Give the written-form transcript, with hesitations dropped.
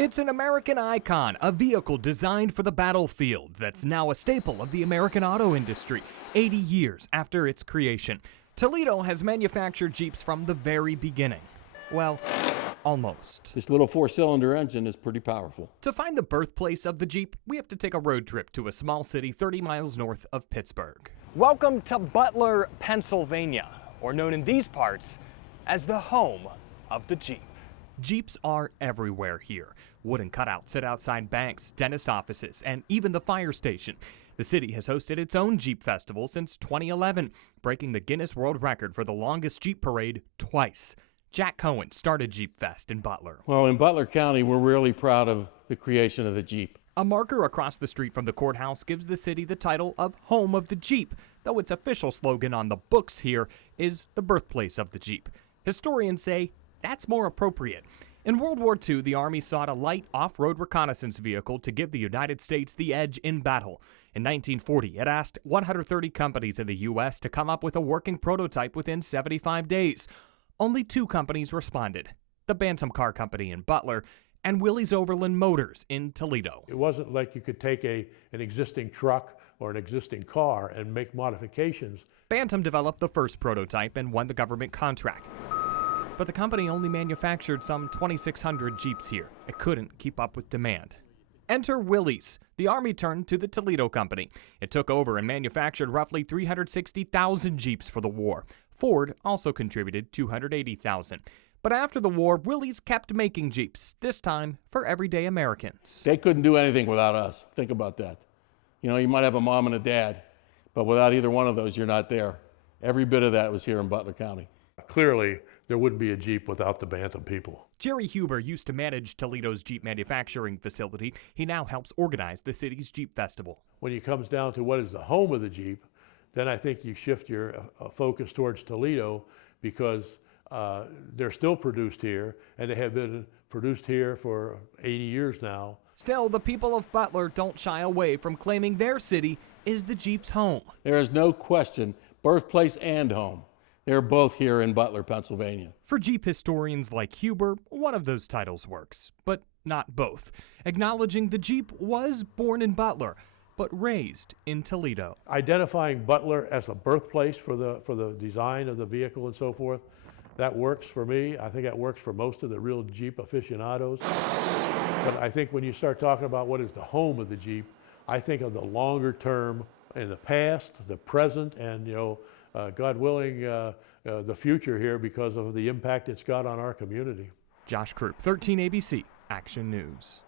It's an American icon, a vehicle designed for the battlefield that's now a staple of the American auto industry, 80 years after its creation. Toledo has manufactured Jeeps from the very beginning. Well, almost. This little four-cylinder engine is pretty powerful. To find the birthplace of the Jeep, we have to take a road trip to a small city 30 miles north of Pittsburgh. Welcome to Butler, Pennsylvania, or known in these parts as the home of the Jeep. Jeeps are everywhere here. Wooden cutouts sit outside banks, dentist offices, and even the fire station. The city has hosted its own Jeep festival since 2011, breaking the Guinness World Record for the longest Jeep parade twice. Jack Cohen started Jeep Fest in Butler. Well, in Butler County, we're really proud of the creation of the Jeep. A marker across the street from the courthouse gives the city the title of Home of the Jeep, though its official slogan on the books here is the birthplace of the Jeep. Historians say that's more appropriate. In World War II, the Army sought a light off-road reconnaissance vehicle to give the United States the edge in battle. In 1940, it asked 130 companies in the U.S. to come up with a working prototype within 75 days. Only 2 companies responded, the Bantam Car Company in Butler and Willys Overland Motors in Toledo. It wasn't like you could take an existing truck or an existing car and make modifications. Bantam developed the first prototype and won the government contract. But the company only manufactured some 2,600 Jeeps here. It couldn't keep up with demand. Enter Willys. The Army turned to the Toledo company. It took over and manufactured roughly 360,000 Jeeps for the war. Ford also contributed 280,000. But after the war, Willys kept making Jeeps, this time for everyday Americans. They couldn't do anything without us. Think about that. You know, you might have a mom and a dad, but without either one of those, you're not there. Every bit of that was here in Butler County. Clearly, there wouldn't be a Jeep without the Bantam people. Jerry Huber used to manage Toledo's Jeep manufacturing facility. He now helps organize the city's Jeep Festival. When it comes down to what is the home of the Jeep, then I think you shift your focus towards Toledo because they're still produced here, and they have been produced here for 80 years now. Still, the people of Butler don't shy away from claiming their city is the Jeep's home. There is no question, birthplace and home. They're both here in Butler, Pennsylvania. For Jeep historians like Huber, one of those titles works, but not both. Acknowledging the Jeep was born in Butler, but raised in Toledo. Identifying Butler as a birthplace for the design of the vehicle and so forth, that works for me. I think that works for most of the real Jeep aficionados. But I think when you start talking about what is the home of the Jeep, I think of the longer term in the past, the present, and God willing, the future here because of the impact it's got on our community. Josh Krupp, 13 ABC Action News.